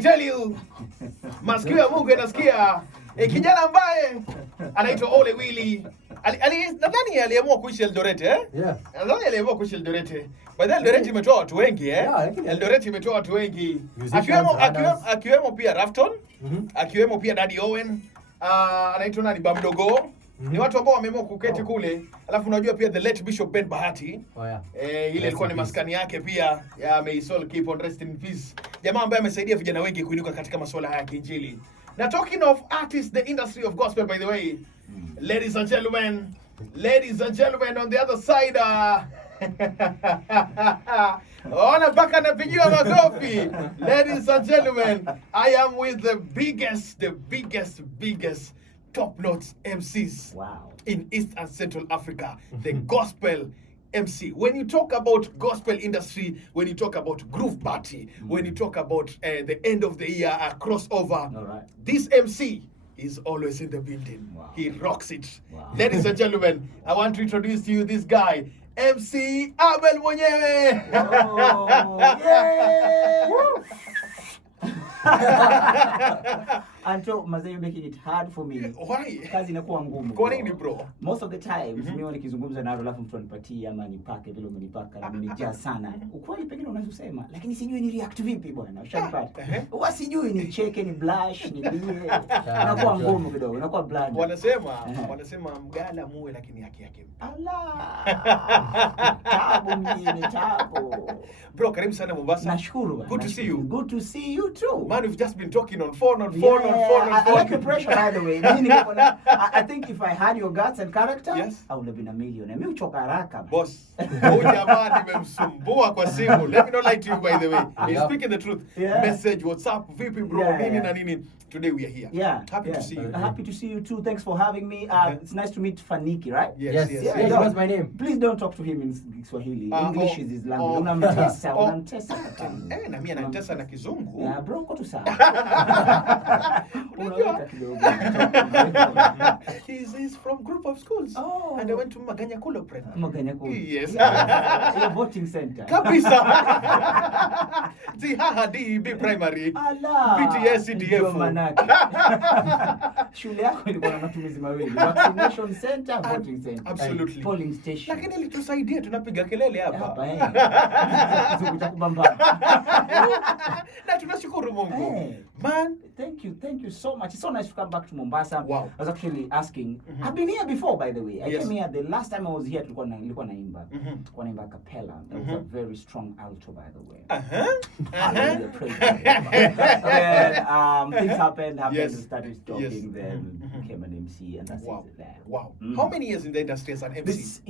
tell you, masikio ya Mungu yanasikia. Kijana ambaye anaitwa Ole Willy. Nadhani aliamua kuishi Eldoret, Yeah. Nadhani aliamua kuishi Eldoret. By the Eldoret imetoa watu wengi, Eldoret imetoa watu wengi. Akiwemo pia Rafton, akiwemo pia Daddy Owen, anaitwa nani Mdundo. Ni watu ambao wameamua kuketi kule. Alafu unajua pia the late Bishop Ben Bahati. Ile ilikuwa ni maskani yake pia. May his soul keep on rest in peace. Jamaa ambaye amesaidia vijana wengi kuinuka katika masuala haya ya kiinjili. Now talking of artists, the industry of gospel, by the way, ladies and gentlemen, on the other side, ona mpaka napigiwa makofi. Ladies and gentlemen, I am with the biggest top-notch MCs in East and Central Africa, the gospel MC. When you talk about gospel industry, when you talk about groove party, when you talk about the end of the year, a crossover, this MC is always in the building. He rocks it. Ladies and gentlemen, I want to introduce to you this guy, MC Abel mwenyewe. Until Mazee, you're making it hard for me. Why? Kazi inakuwa ngumu. Kwa nini bro? Most of the time, mimi nikizungumza na alafu mtu anipatie ama nipake vile umenipaka na nimejaa sana. Ukweli pengine unazosema, lakini sijui ni react vipi bwana. Ushanipata. Huwa sijui ni cheke, ni blush, ni bie. Inakuwa ngumu kidogo, inakuwa bland. Wanasema mgala muwe lakini haki yake. Allah. Tabu mjini, tabu. Bro, karibu sana Mombasa. Nashukuru. Good to see you. Good to see you too. Man, we've just been talking on phone. I like the pressure, by the way. I think if I had your guts and character, I would have been a millionaire. Mimi uchoka haraka. Boss, huyu jamaa nimemsumbua kwa simu. Let me not lie to you, by the way. He's speaking the truth. Message, WhatsApp, vipi bro, nini na nini. Today we are here. Happy to see you. Happy to see you too. Thanks for having me. It's nice to meet Faniki, right? Yes. What's my name? Please don't talk to him in Swahili. English is his language. Unamtesa. Na mimi ananitesa na Kizungu. Yeah, bro, uko tu sawa. He's from group of schools. And I went to Maganyakula Prep. Maganyakula. Yes. Your voting center. Kabisa. Zihaha DB primary. Allah. PTS CDF. Shule yako ilikuwa na matumizi mawili. Vaccination center, voting center. Absolutely. Polling station. Lakini ilitusaidia tunapiga kelele hapa. Na tunashukuru Mungu. Man, thank you so much. It's so nice to come back to Mombasa. Wow. I was actually asking. I've been here before, by the way. I came here the last time I was here. Nilikuwa naimba. Nilikuwa naimba cappella. That was a very strong alto, by the way. Hallelujah, praise God. Things happened. We started talking. Then became an MC, and that's it there. Wow. How many years in the industry as an MC?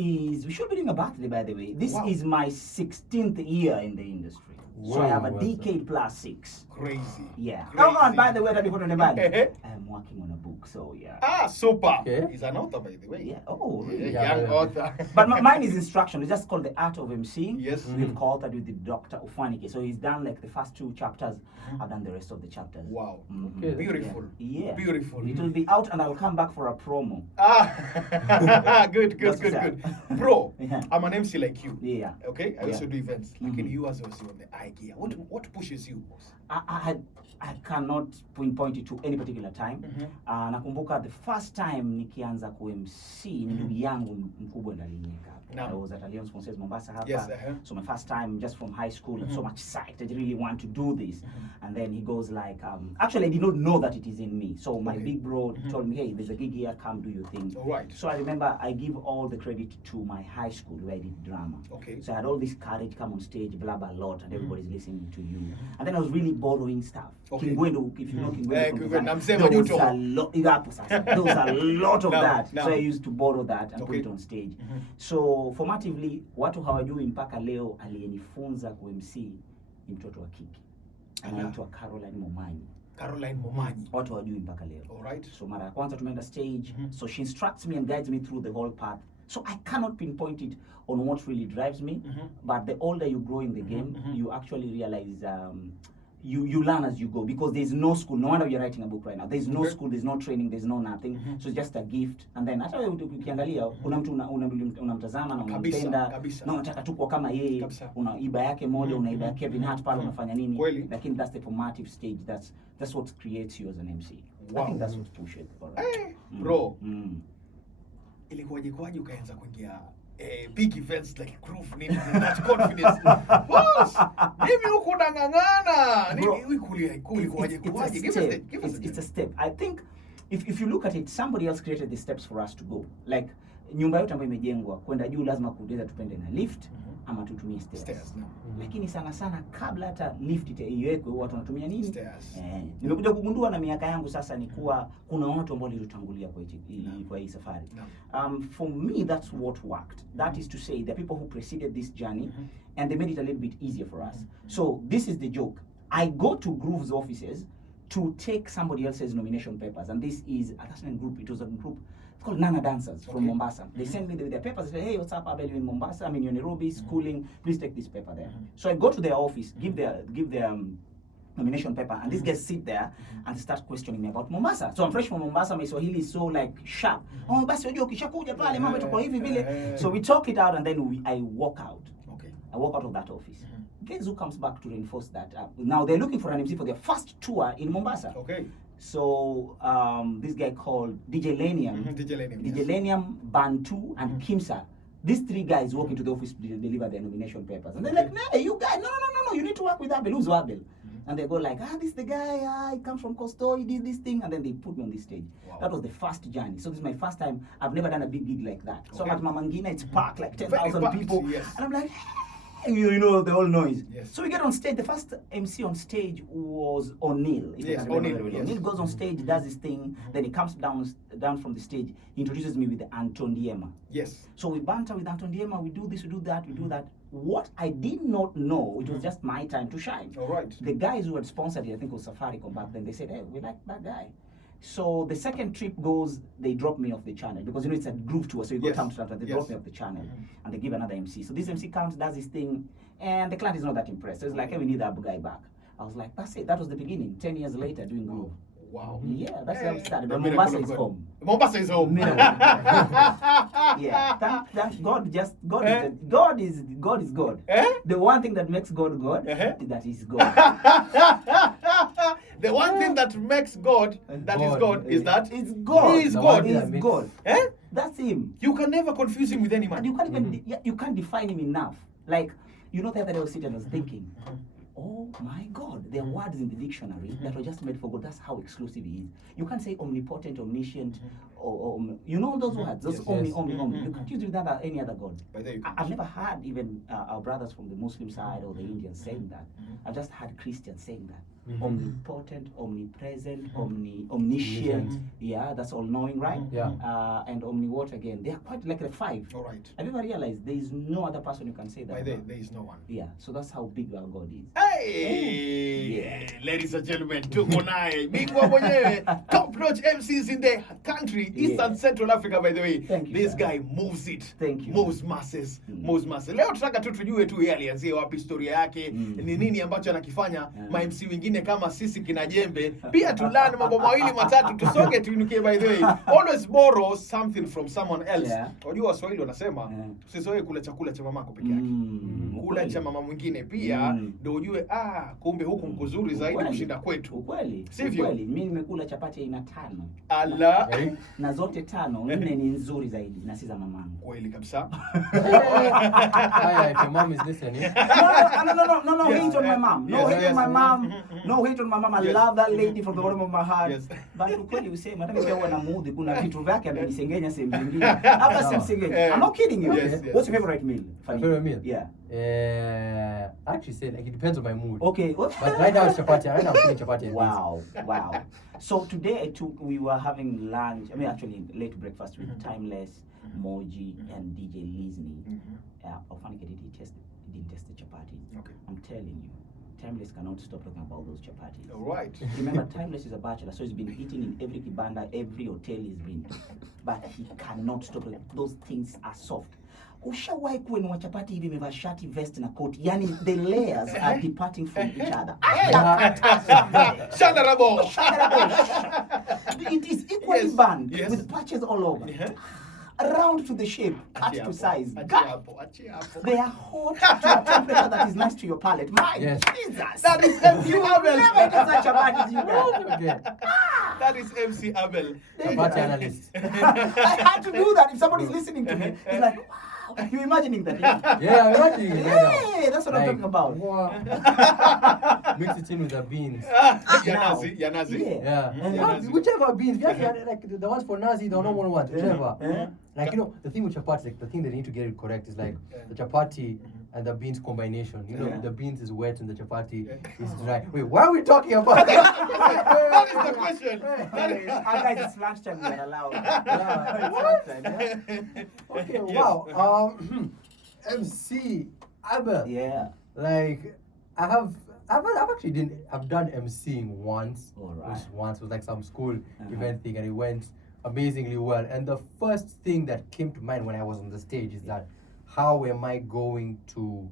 We should be doing a birthday, by the way. This is my 16th year in the industry. So I have a decade plus 6. Crazy. Yeah. Oh, and by the way, I am working on a book, so yeah. Super. He's an author, by the way. Yeah. Oh, really? Young author. But mine is instruction. It's just called The Art of MCing. Yes. We've co-authored with the Dr. Ufanike. So he's done like the first 2 chapters. I've done the rest of the chapters. Wow. Beautiful. Yeah. Beautiful. It will be out and I'll come back for a promo. Good. Bro, I'm an MC like you. Yeah. Okay? I also do events. Like you as also on the idea. What pushes you? I cannot pinpoint it to any particular time. Nakumbuka the first time nikianza ku-MC ni ndugu yangu mkubwa ndo aliniweka. I was at Alliance Sponsors Mombasa hapa. So my first time just from high school, so much psyched. I really want to do this. And then he goes like, actually I did not know that it is in me. So my big bro told me, hey, there's a gig here, come do your thing. So I remember I give all the credit to my high school where I did drama. So I had all this courage, come on stage, blah, blah, lot, and everybody's listening to you. And then I was really borrowing stuff. Kingwendo, if you know Kingwendo, there was a lot of that. So I used to borrow that and put it on stage. So formatively, watu hawajui mpaka leo aliyenifunza ku-MC ni mtoto wa kike. Anaitwa Caroline Momanyi. Watu hawajui mpaka leo. So mara ya kwanza tumeenda stage. So she instructs me and guides me through the whole path. So I cannot pinpoint it on what really drives me. But the older you grow in the game, you actually realize you learn as you go, because there's no school. No wonder you're writing a book right now. There's no school, there's no training, there's no nothing. So it's just a gift. And then hata wewe ukiangalia kuna mtu unamtazama na unampenda na unataka tu kuwa kama yeye, unaiba yake moja, unaiba Kevin Hart pale, unafanya nini? Lakini that's the formative stage. That's what creates you as an MC. Wow. I think that's what pushes it. Hey, bro. Ilikuwaje ukaanza kuingia big events like Groove nini, that confidence? Boss, mimi huko nangangana. Nini kulikuwaje? Give us it's a step. I think if you look at it, somebody else created the steps for us to go. Like nyumba yote ambayo imejengwa kwenda juu lazima kuweza tupende na lift ama tutumie stairs. Lakini sana kabla hata lift iwekwe watu wanatumia nini? Stairs. Nimekuja kugundua na miaka yangu sasa ni kuwa kuna watu ambao walitangulia kwa hii safari. For me that's what worked. That is to say the people who preceded this journey and they made it a little bit easier for us. So this is the joke. I go to Groove's offices to take somebody else's nomination papers, and this is a group. It was a group called Nana Dancers from Mombasa. They send me their papers. They say, hey, what's up, Abel? You're in Mombasa. I'm in Nairobi, schooling. Please take this paper there. So I go to their office, give their nomination paper, and these guys sit there and start questioning me about Mombasa. So I'm fresh from Mombasa. My Swahili is so like sharp. Oh, basi unajua ukishakuja pale mambo yatakuwa hivi vile. So we talk it out, and then I walk out. Okay. I walk out of that office. Guess who comes back to reinforce that? Now they're looking for an MC for their first tour in Mombasa. Okay. So this guy called DJ Lenium, DJ Lenium, Bantu, and Kimsa. These three guys walk into the office to deliver their nomination papers, and they're like, "Nah, you guys, no, you need to work with Abel. Who's Abel?" And they go like, this is the guy, he comes from Costo, he did this thing, and then they put me on this stage. Wow. That was the first journey. So this is my first time. I've never done a big gig like that. So I'm at Mama Ngina, it's packed like 10,000 people, and I'm like, you know the whole noise. Yes. So we get on stage. The first MC on stage was O'Neill. Yes, O'Neill. Yes. O'Neill goes on stage, does his thing, then he comes down from the stage. He introduces me with the Anton Diema. Yes. So we banter with Anton Diema. We do this, we do that, we do that. What I did not know, it was just my time to shine. All right. The guys who had sponsored it, I think it was Safaricom back then, they said, hey, we like that guy. So the second trip goes, they drop me off the channel because it's a Groove tour. So you go town to town, they drop me off the channel and they give another MC. So this MC comes, does his thing, and the client is not that impressed. So it's like, hey, we need that guy back. I was like, that's it. That was the beginning. 10 years later, doing Groove. Wow. Yeah, that's how it started. But Mombasa is home. Mombasa is home. Yeah, thank God. God is God. The one thing that makes God God is that He's God. The one thing that makes God is that it's God. He is God. He is God. That's Him. You can never confuse Him with any man. And you can't even you can't define Him enough. Like, the other day I was sitting and I was thinking, oh my God, there are words in the dictionary that were just made for God. That's how exclusive He is. You can't say omnipotent, omniscient, or you know those words. Those omni. You can't use it with any other God. I've never heard even our brothers from the Muslim side or the Indians saying that. I've just heard Christians saying that. Omnipotent, omnipresent, omniscient. Yeah, that's all knowing, right? Yeah. And omni-what again? They are quite like the five. All right. Have you ever realized there is no other person who can say that? There is no one. Yeah, so that's how big our God is. Hey, ladies and gentlemen, tuko naye bingwa mwenyewe, top-notch MCs in the country, East and Central Africa, by the way. Thank you, this guy moves it. Thank you. Moves masses. Moves masses. Leo tutaka tu tujue tu yeye alianzia wapi, historia yake, ni nini ambacho anakifanya, ma MC wengine kama sisi kina Jembe. Pia tulani mambo mawili matatu tusonge tuinukie, by the way. Always borrow something from someone else. Unajua Waswahili wanasema usizoe kula chakula cha mamako peke yake. Kula cha mama mwingine pia ndio ujue kumbe huku mkuzuri zaidi kushinda kwetu. Ukweli. Sivyo? Ukweli. Mimi nimekula chapati aina 5. Ala. Na zote 5, 4 ni nzuri zaidi na si za mamangu. Kweli kabisa. If your mom is listening. No, hate on my mom. No hate on my mom. No hate on my mom. I love that lady from the bottom of my heart. But ukweli useme hata mimi huwa namuudhi, kuna vitu vyake amenisengenya sehemu nyingine. Hapa simsengenya. I'm not kidding you. What's your favorite meal? Favorite meal? Yeah. I actually say like it depends on my mood. Okay. But right now it's chapati. Right now I'm feeling chapati. Wow. So today we were having lunch. I mean, actually late breakfast with Timeless, Moji, and DJ Lizni. Ofanika didn't test the chapati. Okay. I'm telling you, Timeless cannot stop talking about those chapatis. All right. Remember, Timeless is a bachelor, so he's been eating in every kibanda, every hotel he's been. But he cannot stop it. Those things are soft. Ushawahi kuinua chapati hivi imevaa shati, vest na coat, yani the layers are departing from each other. Shadarabo. It is equally burned with patches all over. Round to the shape, cut to size. They are hot to a temperature that is nice to your palate. My Jesus! That is MC Abel. Never eaten such a bag as you guys. That is MC Abel. Chapati analyst. I had to do that. If somebody's listening to me, it's like, wow, you're imagining that. Yeah, I'm imagining it. Yeah, that's what I'm talking about. Wow. Mix it in with the beans. Yanazi. Yeah. Whichever beans. Like the ones for Nazi, the normal ones, whichever. Like, you know, the thing with chapati, like the thing they need to get it correct is like the chapati and the beans combination. You know, the beans is wet and the chapati is dry. Wait, what are we talking about? That is the question. Guys, it's lunchtime, we're allowed. Okay, wow. MC Abel. Yeah. Like, I've done MCing once. It was like some school event thing, and it went amazingly well. And the first thing that came to mind when I was on the stage is that how am I going to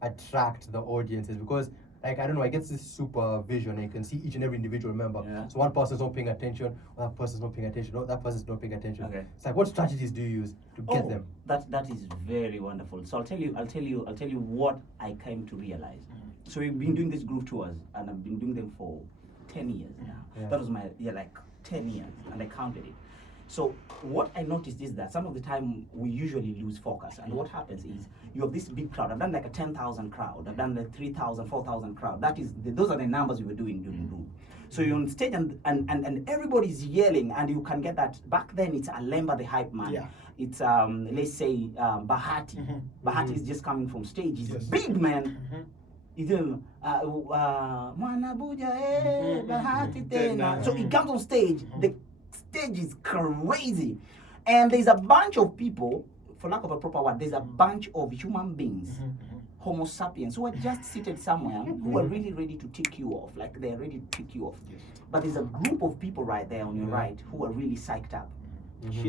attract the audiences? Because, like, I don't know, I get this supervision and you can see each and every individual member. So one person's not paying attention, that person's not paying attention, that person's not paying attention. It's like, what strategies do you use to get them? That is very wonderful. So I'll tell you what I came to realize. So we've been doing these group tours, and I've been doing them for 10 years now. That was my 10 years, and I counted it. So what I noticed is that some of the time we usually lose focus, and what happens is you have this big crowd. I've done like a 10,000 crowd. I've done like 3,000, 4,000 crowd. Those are the numbers we were doing during group. So you're on stage and everybody's yelling, and you can get that. Back then it's Alemba the hype man. It's let's say Bahati. Bahati is just coming from stage. He's a big man. He's Bahati tena. So he comes on stage. The stage is crazy, and there's a bunch of people, for lack of a proper word, there's a bunch of human beings, Homo sapiens, who are just seated somewhere, who are really ready to tick you off, like they're ready to tick you off. But there's a group of people right there on your right who are really psyched up.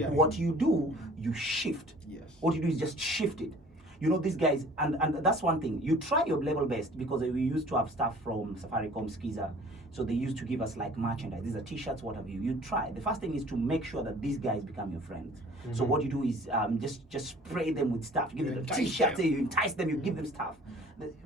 What you do, you shift. What you do is just shift it. You know, these guys, and that's one thing. You try your level best, because we used to have stuff from Safaricom, Skiza, so they used to give us like merchandise. These are t-shirts, what have you. You try. The first thing is to make sure that these guys become your friends. So what you do is just spray them with stuff. You give them t-shirts, you entice them, you give them stuff.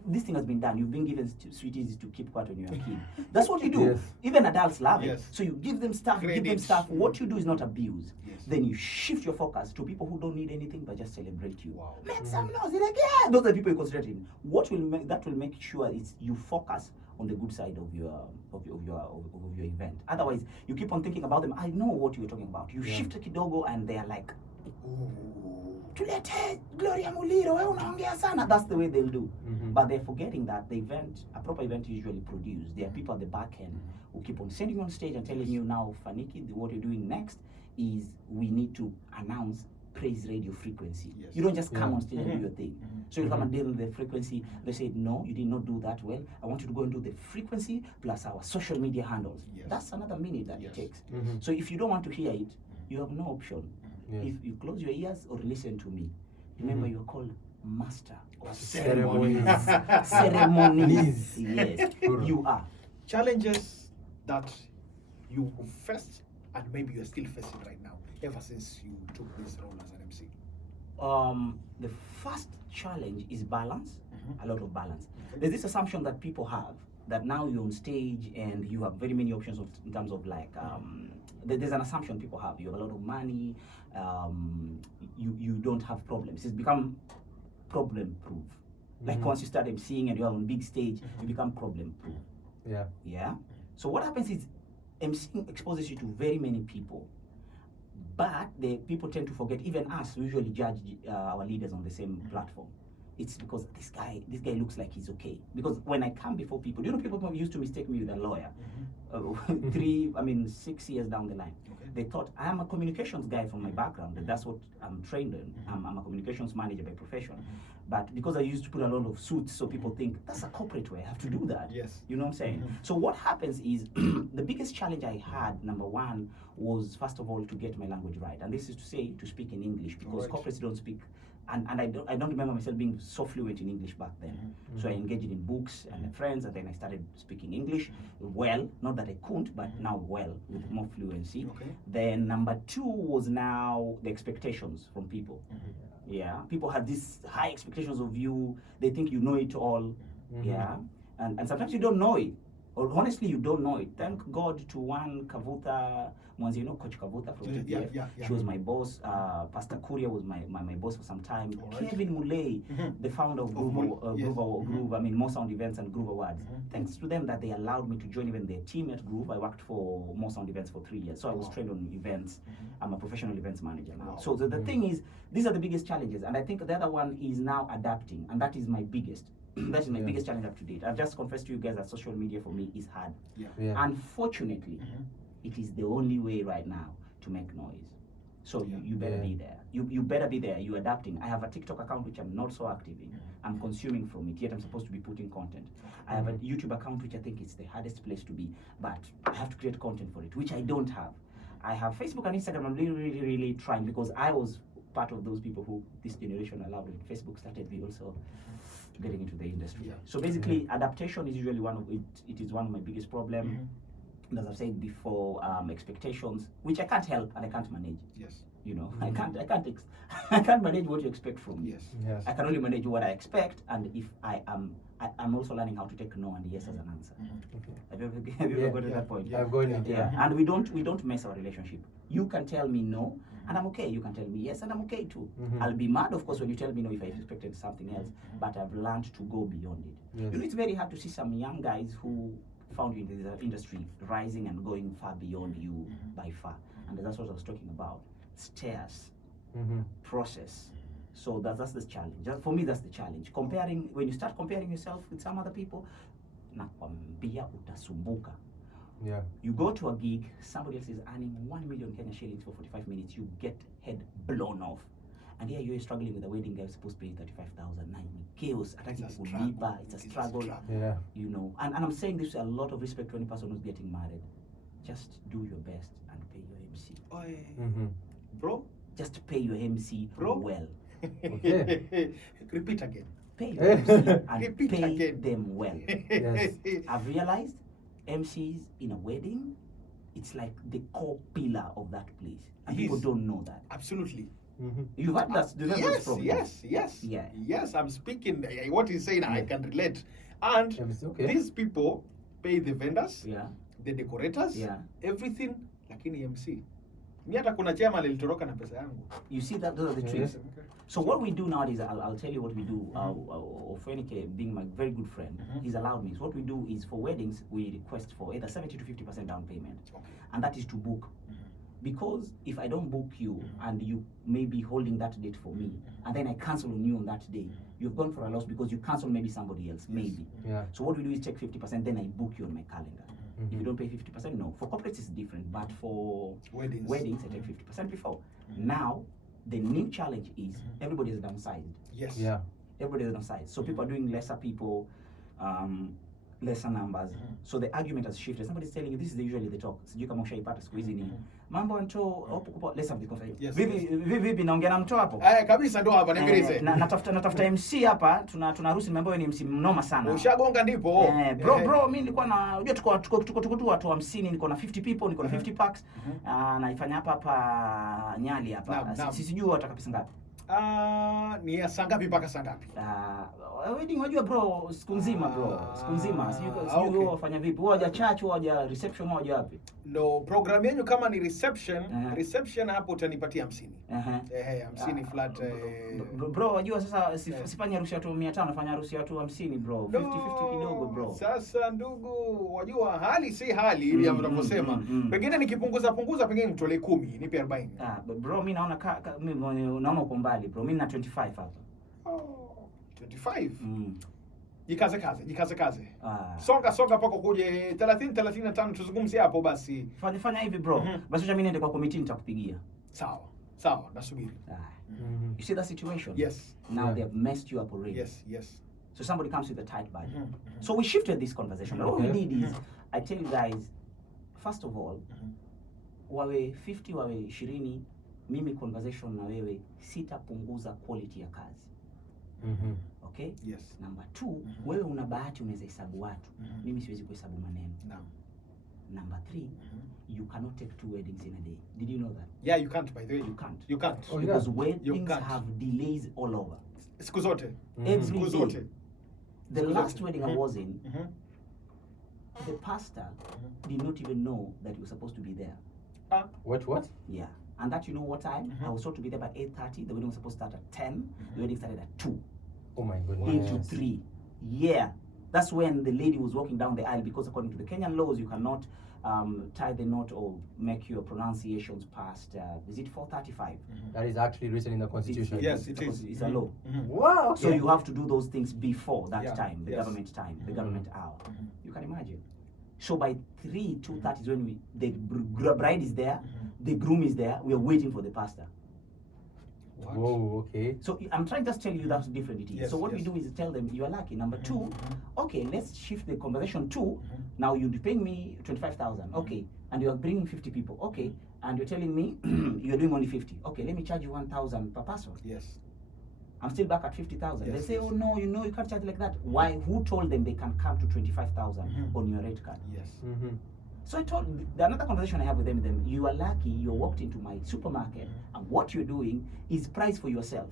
This thing has been done. You've been given sweeties to keep quiet when you're a kid. That's what you do. Even adults love it. So you give them stuff, give them stuff. What you do is not abuse. Then you shift your focus to people who don't need anything but just celebrate you. Make some noise. You're like, yeah, those are the people you're concentrating. What will make sure is you focus on the good side of your event. Otherwise, you keep on thinking about them. I know what you're talking about. You shift a kidogo and they are like, tulete Gloria Muliro, we unaongea sana. That's the way they'll do. But they're forgetting that a proper event is usually produced. There are people at the back end who keep on sending you on stage and telling you, now, Faniki, what you're doing next is we need to announce Praiseradio frequency. You don't just come on stage and do your thing. So you come and deal with the frequency. They say, no, you did not do that well. I want you to go and do the frequency plus our social media handles. That's another minute that it takes. So if you don't want to hear it, you have no option. If you close your ears or listen to me, remember you're called master of ceremonies. Ceremonies. Yes, you are. Challenges that you faced and maybe you're still facing right now, ever since you took this role as an MC? The first challenge is balance, a lot of balance. There's this assumption that people have that now you're on stage and you have very many options in terms of like, there's an assumption people have. You have a lot of money, you don't have problems. It's become problem proof. Like once you start MCing and you're on big stage, you become problem proof. Yeah. So what happens is MCing exposes you to very many people. But the people tend to forget, even us, we usually judge our leaders on the same platform. It's because this guy looks like he's okay. Because when I come before people, you know, people used to mistake me with a lawyer. 6 years down the line. They thought I am a communications guy from my background. That's what I'm trained in. I'm a communications manager by profession. But because I used to put a lot of suits, so people think that's a corporate way. I have to do that. You know what I'm saying? So what happens is the biggest challenge I had, number one, was first of all to get my language right. And this is to say to speak in English, because corporates don't speak and I don't remember myself being so fluent in English back then. So I engaged in books and friends, and then I started speaking English well. Not that I couldn't, but now well, with more fluency. Okay. Then number 2 was now the expectations from people. Yeah, people have these high expectations of you. They think you know it all. Yeah, and sometimes you don't know it. Or honestly, you don't know it. Thank God to one Kavuta, Mwanzi, you know Coach Kavuta from TPF. She was my boss. Pastor Kuria was my boss for some time. Right. Kevin Muley, the founder of Groove, I mean, More Sound Events and Groove Awards. Thanks to them that they allowed me to join even their team at Groove. I worked for More Sound Events for 3 years. So I was trained on events. I'm a professional events manager now. So the thing is, these are the biggest challenges. And I think the other one is now adapting. And that is my biggest. That is my biggest challenge up to date. I've just confessed to you guys that social media for me is hard. Unfortunately, it is the only way right now to make noise. So you better be there. You better be there. You're adapting. I have a TikTok account which I'm not so active in. I'm consuming from it, yet I'm supposed to be putting content. I have a YouTube account which I think it's the hardest place to be, but I have to create content for it, which I don't have. I have Facebook and Instagram. I'm really trying, because I was part of those people who this generation allowed when Facebook started. We also getting into the industry. So basically, adaptation is usually it is one of my biggest problems. And as I've said before, expectations, which I can't help and I can't manage. You know, I can't manage what you expect from me. I can only manage what I expect, and if I'm also learning how to take no and yes as an answer. Have you ever got to that point? I've got it. And we don't mess our relationship. You can tell me no, and I'm okay. You can tell me yes, and I'm okay too. I'll be mad, of course, when you tell me no if I expected something else, but I've learned to go beyond it. You know, it's very hard to see some young guys who found you in the industry rising and going far beyond you by far. And that's what I was talking about. Stairs, process. So that's the challenge. For me, that's the challenge. When you start comparing yourself with some other people, nakwambia utasumbuka. You go to a gig, somebody else is earning 1 million Kenya shillings for 45 minutes, you get head blown off. And here you're struggling with a wedding guy supposed to pay 35,000. Chaos, it's a struggle. You know. And I'm saying this with a lot of respect to any person who's getting married. Just do your best and pay your MC. Bro? Just pay your MC well. Repeat again. Pay your MC and pay them well. I've realized MCs in a wedding, it's like the core pillar of that place. And people don't know that. Absolutely. You've had that. Yes, I'm speaking. What he's saying, I can relate. And these people pay the vendors, the decorators, everything, lakini MC. Hata kuna chama lilitoroka na pesa yangu. You see that those are the tricks. So what we do nowadays, I'll tell you what we do. Ofenike, being my very good friend, he's allowed me. So what we do is for weddings, we request for either 70 to 50% down payment, and that is to book. Because if I don't book you and you may be holding that date for me, and then I cancel on you on that day, you've gone for a loss because you cancel maybe somebody else, maybe. So what we do is check 50%, then I book you on my calendar. If you don't pay 50%, no. For corporates, it's different, but for weddings I take 50% before. Now, the new challenge is everybody is downsized. Everybody is downsized. So people are doing lesser people, lesser numbers. So the argument has shifted. Somebody's telling you, this is usually the talk. Sijui kama ushaipata siku hizi ni mambo nto let's have the conversation. Vipi naongea na mtu hapo? Kabisa ndo hapa nimbirize. Natafuta MC hapa, tunaruhusi mambo ni MC mnoma sana. Ushagonga ndipo. Bro mimi nilikuwa na unajua tuko watu 50, niko na 50 people, niko na 50 packs. Naifanya hapa Nyali hapa. Sijui wataka pesa ngapi. Ni ya saa ngapi mpaka saa ngapi? Wedding unajua bro, siku nzima bro. Siku nzima. Sijui wafanya vipi? Waja church, waja reception, waja wapi? No, program yenu kama ni reception hapo utanipatia 50. 50 flat. Bro, wajua sasa sifanye harusi ya watu 500, nafanya harusi ya watu 50 bro. 50 kidogo bro. Sasa ndugu, wajua hali si hali ili mnavyosema. Pengine nikipunguza pengine nitolee 10, nipe 40. Bro, mimi naona uko mbali bro. Mimi na 25 hapa. 25. Jikaze kaze. Songa pako kuje 35 tuzungumzie hapo basi. Fanya hivi bro. Basi acha mimi niende kwa committee nitakupigia. Sawa, nasubiri. You see that situation? Yes. Now they have messed you up already. Yes. So somebody comes with a tight budget. So we shifted this conversation. What we did is, I tell you guys, first of all, wawe 50, wawe 20, mimi conversation na wewe sitapunguza quality ya kazi. Okay? Yes. Number 2, wewe una bahati unaweza hesabu watu. Mimi siwezi kuhesabu maneno. Naam. Number 3, you cannot take 2 weddings in a day. Did you know that? Yeah, you can't, by the way. You can't. You can't. Oh, Because yeah. weddings have delays all over. Siku zote. Every Siku day. zote. The last wedding I was in, the pastor did not even know that he was supposed to be there. What? Yeah. And that, you know what time? I was told to be there by 8:30. The wedding was supposed to start at 10. The wedding started at 2. Oh my goodness. 8 to 3. Yeah. That's when the lady was walking down the aisle, because according to the Kenyan laws, you cannot tie the knot or make your pronunciations past, is it 4:35? That is actually written in the constitution. Yes, it is. It's a law. Wow. So you have to do those things before that time, the Yes. government time, the government hour. You can imagine. So by 2:30 is when the bride is there, the groom is there, we are waiting for the pastor. Whoa, okay. So I'm trying to just tell you that's different it is. Yes, so what yes. we do is tell them you are lucky. Number 2, okay, let's shift the conversation to, now you'll be paying me 25,000, okay, and you are bringing 50 people, okay, and you're telling me you're doing only 50, okay, let me charge you 1,000 per person. Yes. I'm still back at 50,000. Yes, They say, yes. oh no, you can't charge like that. Why? Who told them they can come to 25,000 on your rate card? Yes. So I told another conversation I have with them, you are lucky you walked into my supermarket and what you're doing is price for yourself.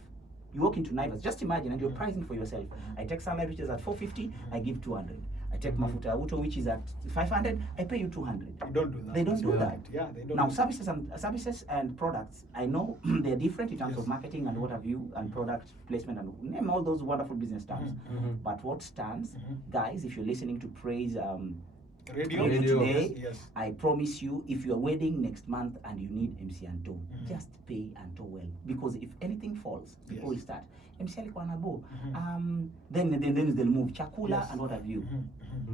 You walk into Naivas, just imagine, and you're pricing for yourself. I take sunlight which is at 450, I give 200. I take Mafuta Auto which is at 500, I pay you 200. You don't do that. They don't do That's that. right. Yeah, they don't. Now do services and products, I know they're different in terms of marketing and what have you, and product placement and name all those wonderful business terms. But what stands, guys, if you're listening to Praise Radio. today, Yes. I promise you, if you're wedding next month and you need MC Anto, just pay Anto well. Because if anything falls, people will start, MC alikuwa na bo. Then they'll move chakula and what have you.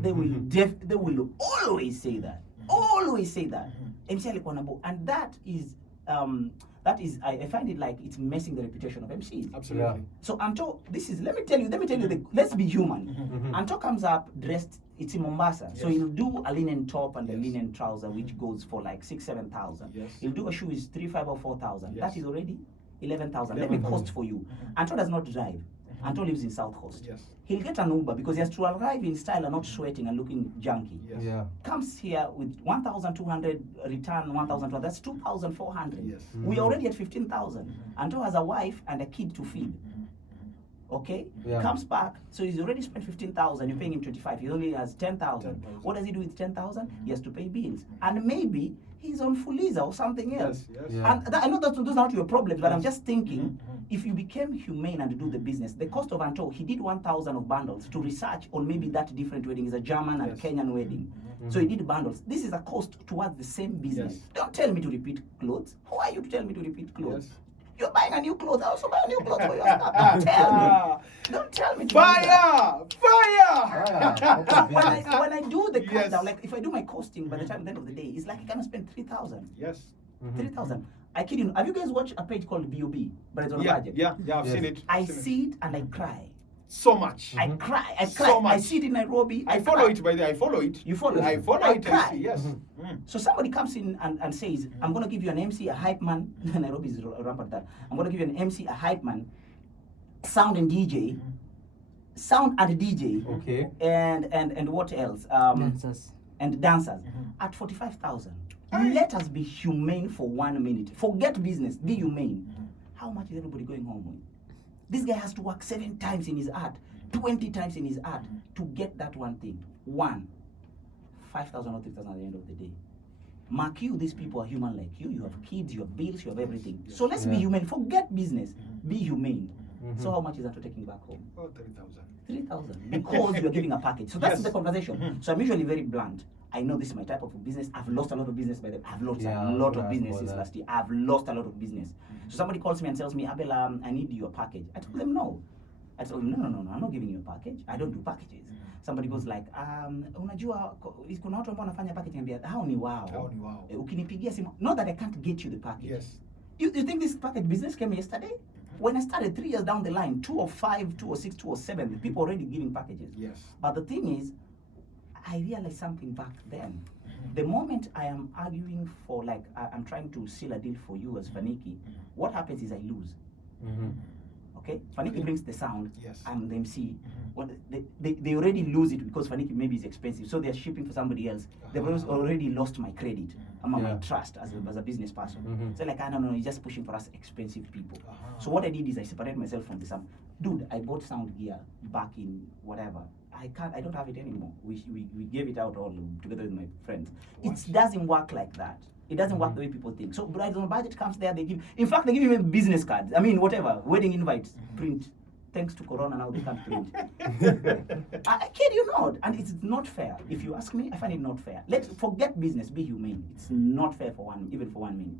They will always say that. Always say that. MC alikuwa na bo. And that is I find it like it's messing the reputation of MCs. Absolutely. Yeah. So Anto, let me tell you, let's be human. Anto comes up dressed, it's in Mombasa. Yes. So he'll do a linen top and a Yes. linen trouser, which goes for like 6,000-7,000. Yes. He'll do a shoe is 3,500 or 4,000. Yes. That is already 11,000. Let me cost for you. Anto does not drive. Anto lives in South Coast. Yes. He'll get an Uber because he has to arrive in style and not sweating and looking junky. Yes. Yeah. Comes here with 1,200, return 1,200. That's 2,400. Yes. We are already at 15,000. Anto has a wife and a kid to feed. Okay? Yeah. Comes back, so he's already spent 15,000. You're paying him 25. He only has 10,000. 10,000. What does he do with 10,000? He has to pay bills, and maybe he's on Fuliza or something else. Yes. Yes. Yeah. And I know that those are not your problems, but I'm Yes. just thinking, if you became humane and do the business, the cost of Anto, he did 1,000 of bundles to research on maybe that different wedding is a German and Yes. Kenyan wedding. So he did bundles. This is a cost towards the same business. Yes. Don't tell me to repeat clothes. Who are you to tell me to repeat clothes? Yes. You're buying a new clothes. I also buy a new clothes for your stuff. Don't tell me. Don't tell me to do that. Fire! When I do the cut Yes. down, like if I do my costing by the time at the end of the day, it's like I can spend 3,000. Yes. 3,000. I kid you. Have you guys watched a page called BOB? But it's on a Yeah. budget. Yeah. I've Yes. seen it. I I've seen it. see it and I cry. So much. I cry. I So cry. I much. see it in Nairobi. I follow cry. it, by the way. I follow it. You follow it? I follow I it. cry. I see. Yes. So somebody comes in and says, I'm going to give you an MC, a hype man. Nairobi is rampant that. I'm going to give you an MC, a hype man, sound and DJ, Okay. and what else? Dancers. And dancers at 45,000. Let us be humane for 1 minute. Forget business. Be humane. How much is everybody going home with? This guy has to work 7 times in his art, 20 times in his art to get that one thing. 5,000 or 3,000 at the end of the day. Mark you, these people are human like you. You have kids, you have bills, you have everything. So let's be humane. Forget business. Be humane. So how much is that to taking back home? Oh, 3,000. 3,000 because you're giving a package. So that's Yes. the conversation. So I'm usually very blunt. I know this is my type of business. I've lost a lot of business by the I've lost Yeah, a lot of that's business more since that. last year. I've lost a lot of business. So somebody calls me and tells me, Abel, I need your package. I told them no. I told them, no, I'm not giving you a package. I don't do packages. Somebody goes like, unajua kuna watu ambao wanafanya package niambia, hao ni wao. Hao ni wao. Ukinipigia simu, not that I can't get you the package. Yes. You think this package business came yesterday? When I started 3 years down the line, 205, 206, 207, the people already giving packages. Yes. But the thing is, I realized something back then. The moment I am arguing for, like, I'm trying to seal a deal for you as Faniki, what happens is I lose. Okay, Faniki brings the sound. Yes. I'm the MC. Well, they already lose it because Faniki maybe is expensive, so they're shipping for somebody else. They've already lost my credit, my trust as a business person. So like, I don't know, you're just pushing for us expensive people. So what I did is I separated myself from the sound. Dude, I bought sound gear back in whatever. I don't have it anymore. We gave it out all together with my friends. It doesn't work like that. It doesn't work the way people think. So bridal budget comes there, they give, in fact, they give you business cards. I mean, whatever, wedding invites, print. Thanks to Corona, now they can't print. I kid you not, and it's not fair. If you ask me, I find it not fair. Let's forget business, be humane. It's not fair for even for 1 minute.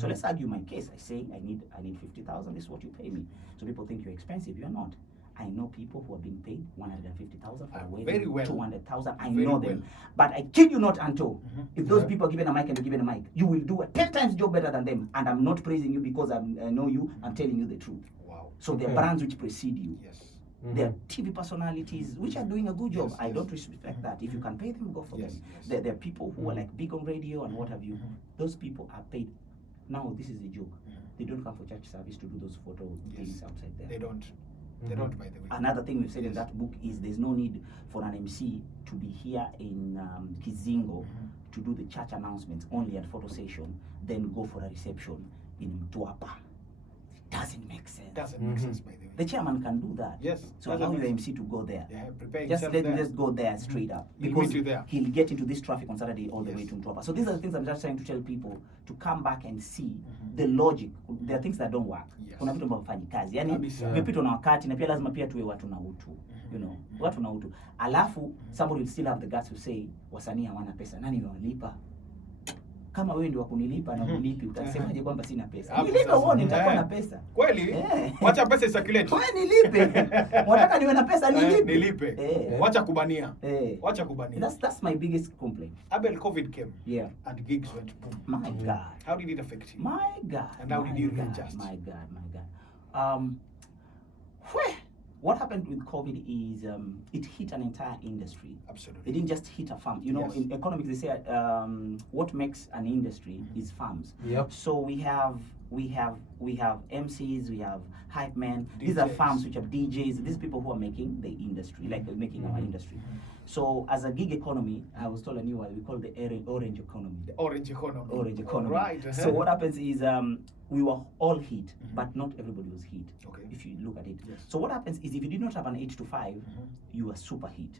So let's argue my case. I say I need 50,000. This is what you pay me. So people think you're expensive. You're not. I know people who are being paid 150,000 for a wedding, very well. 200,000. I Very know them, but I kid you not, Anto. If those people are given a mic and you're given a mic, you will do a 10 times job better than them. And I'm not praising you because I know you. I'm telling you the truth. Wow. So there are brands which precede you. Yes. There are TV personalities which are doing a good job. Yes, I don't respect that. If you can pay them, go for them. There are people who are like big on radio and what have you. Those people are paid. Now this is a joke. They don't come for church service to do those photo things outside there. They don't. They don't, by the way. Another thing we've said in that book is there's no need for an MC to be here in Kizingo to do the church announcements only at photo session, then go for a reception in Mtuapa. It doesn't make sense. Doesn't make sense, by the way. The chairman can do that. Yes. So allow your MC to go there. Yeah, prepare Just yourself there. let's go there straight up. He'll Because meet you there. he'll get into this traffic on Saturday all the way to Mtuapa. So these are the things I'm just trying to tell people to come back and see the logic. There are things that don't work. Yes. Kuna vitu ambavyo havifanyi kazi. Yaani Kabisa. vimepitwa na wakati na pia lazima pia tuwe watu na utu. You know, watu na utu. Alafu somebody will still have the guts to say wasanii hawana pesa. Nani walipa? Kama wewe ndio wakunilipa na unilipi, utasemaje kwamba sina pesa? Nilipe uone nitakuwa na pesa. Kweli? Wacha pesa isirculate. Wewe nilipe. Unataka niwe na pesa nilipe. Nilipe. Wacha kubania. Wacha kubania. That's my biggest complaint. Abel, COVID came. Yeah. And gigs went boom. My God. How did it affect you? My God. And how did you readjust? My God. What happened with COVID is it hit an entire industry. Absolutely. It didn't just hit a farm. You know, in economics they say what makes an industry is farms. Yep. So we have MCs, we have hype men. DJs. These are farms which are DJs. These people who are making the industry, like making our industry. So as a gig economy, I was told a new one, we call the orange economy. The orange economy. Orange economy. Right. So what happens is we were all hit, but not everybody was hit. Okay. If you look at it. Yes. So what happens is if you did not have an 8 to 5, you were super hit.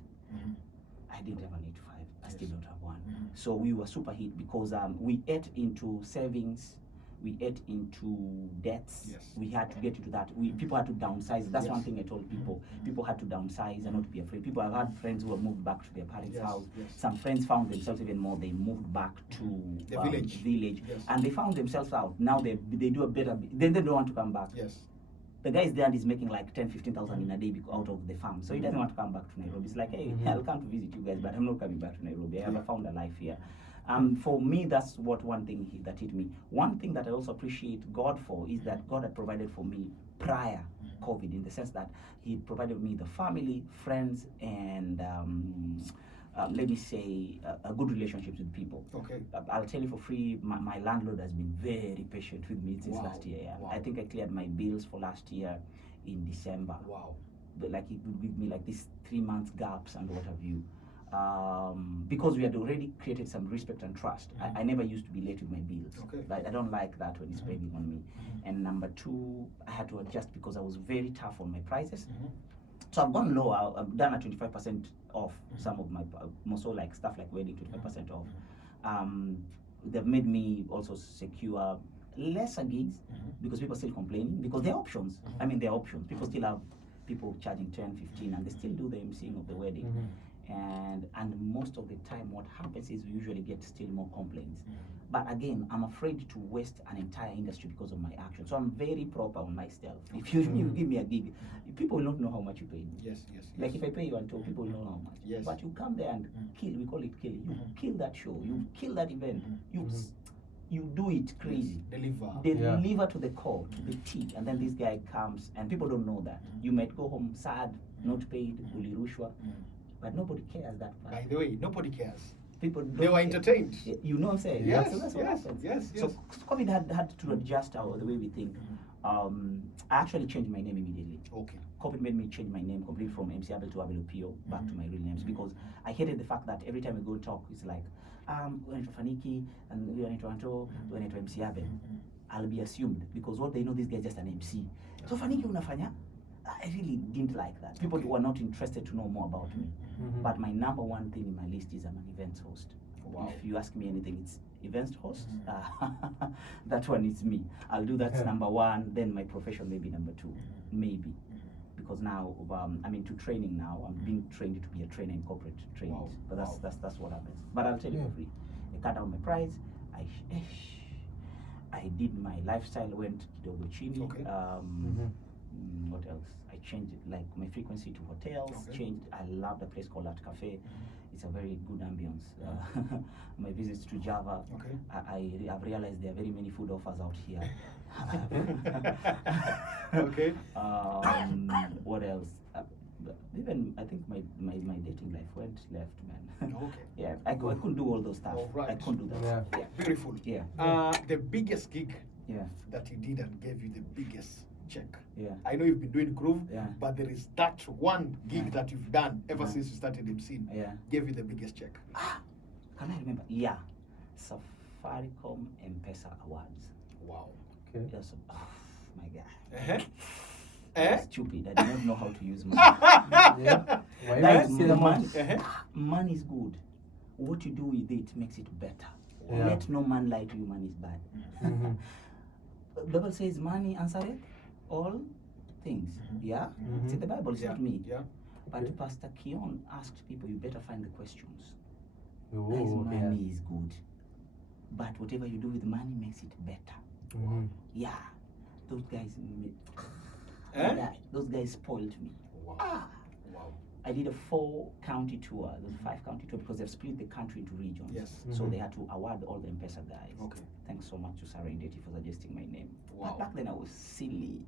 I didn't have an 8 to 5. I still don't have one. So we were super hit because we ate into savings. We ate into debts. Yes. We had to get into that. People had to downsize. That's one thing I told people. People had to downsize and not be afraid. People have had friends who have moved back to their parents' house. Yes. Some friends found themselves even more. They moved back to the village. Yes. And they found themselves out. Now they do a better. Then they don't want to come back. Yes. The guy is there and he's making like 10,000-15,000 in a day out of the farm. So he doesn't want to come back to Nairobi. He's like, hey, I'll come to visit you guys, but I'm not coming back to Nairobi. I have found a life here. For me, that's one thing that hit me. One thing that I also appreciate God for is that God had provided for me prior COVID, in the sense that He provided me the family, friends, and let me say a good relationships with people. Okay. I'll tell you for free, my landlord has been very patient with me since last year. Yeah. Wow. I think I cleared my bills for last year in December. Wow. But like it would give me like these 3 months gaps and what have you. Because we had already created some respect and trust. I never used to be late with my bills. Okay. Like, I don't like that when it's spending on me. And number two, I had to adjust because I was very tough on my prices. So I've gone low. I've done a 25% off some of my, more so like stuff like wedding, 25% off. They've made me also secure lesser gigs because people are still complaining because they're options. I mean, they're options. People still have people charging 10, 15 and they still do the emceeing of the wedding. And most of the time what happens is we usually get still more complaints. But again, I'm afraid to waste an entire industry because of my action. So I'm very proper on myself. If you give me a gig, people will not know how much you pay me. Yes. Like if I pay you until people will know how much. Yes. But you come there and kill, we call it killing. You kill that show, you kill that event, you do it crazy. Deliver to the core, to the T, and then this guy comes and people don't know that. You might go home sad, not paid, ulirushwa. But nobody cares that part. By the way, nobody cares. people don't, they were entertained. You know what I'm saying? Yes, So that's what happens. yes. So COVID had to adjust the way we think. I actually changed my name immediately. Okay. COVID made me change my name completely from emcee Abel to Abel Opio back to my real names, because I hated the fact that every time we go talk, it's like, we're Faniki and we're in Toronto, we're in emcee Abel. I'll be assumed, because what they know, this guy's just an MC. So Faniki unafanya? I really didn't like that. People were not interested to know more about me. But my number one thing in my list is I'm an events host. Wow. If you ask me anything, it's events host. That one is me. I'll do that number one, then my profession maybe number two, maybe. Because now I'm into training now. I'm being trained to be a trainer in corporate training. Wow. But that's what happens. But I'll tell you for free. I cut down my price. I did my lifestyle, went kidogo chini. Okay. What else? I changed like my frequency to hotels. Okay. Changed. I love the place called Art Cafe. It's a very good ambience. My visits to Java. Okay. I've realized there are very many food offers out here. Okay. What else? Even I think my dating life went left, man. Okay. Yeah, I couldn't do all those stuff. All right. I couldn't do that. Yeah. Beautiful. Yeah. The biggest gig that you did and gave you the biggest check. Yeah. I know you've been doing groove, Yeah. but there is that one gig that you've done ever since you started emceeing. Yeah. Gave you the biggest check. Can I remember? Yeah. Safaricom M-Pesa Awards. Wow. Okay. Yes. Oh, my God. Uh-huh. I'm stupid. I do not know how to use money. Yeah. Why Like, you say the money, money? money is good. What you do with it makes it better. Yeah. Let no man lie to you, money is bad. Bible says money answereth all things. Yeah? It's in the Bible, it's not me. Yeah. But Okay. Pastor Keon asked people, you better find the questions. Guys, Oh, money is good. But whatever you do with money makes it better. Yeah. Those guys those guys spoiled me. Wow. Wow. I did a 4-county tour. There's a 5-county tour because they've split the country into regions. Yes. So they had to award all the M-Pesa guys. Okay. Thanks so much to Sarah Indeti for suggesting my name. Wow. But back then I was silly.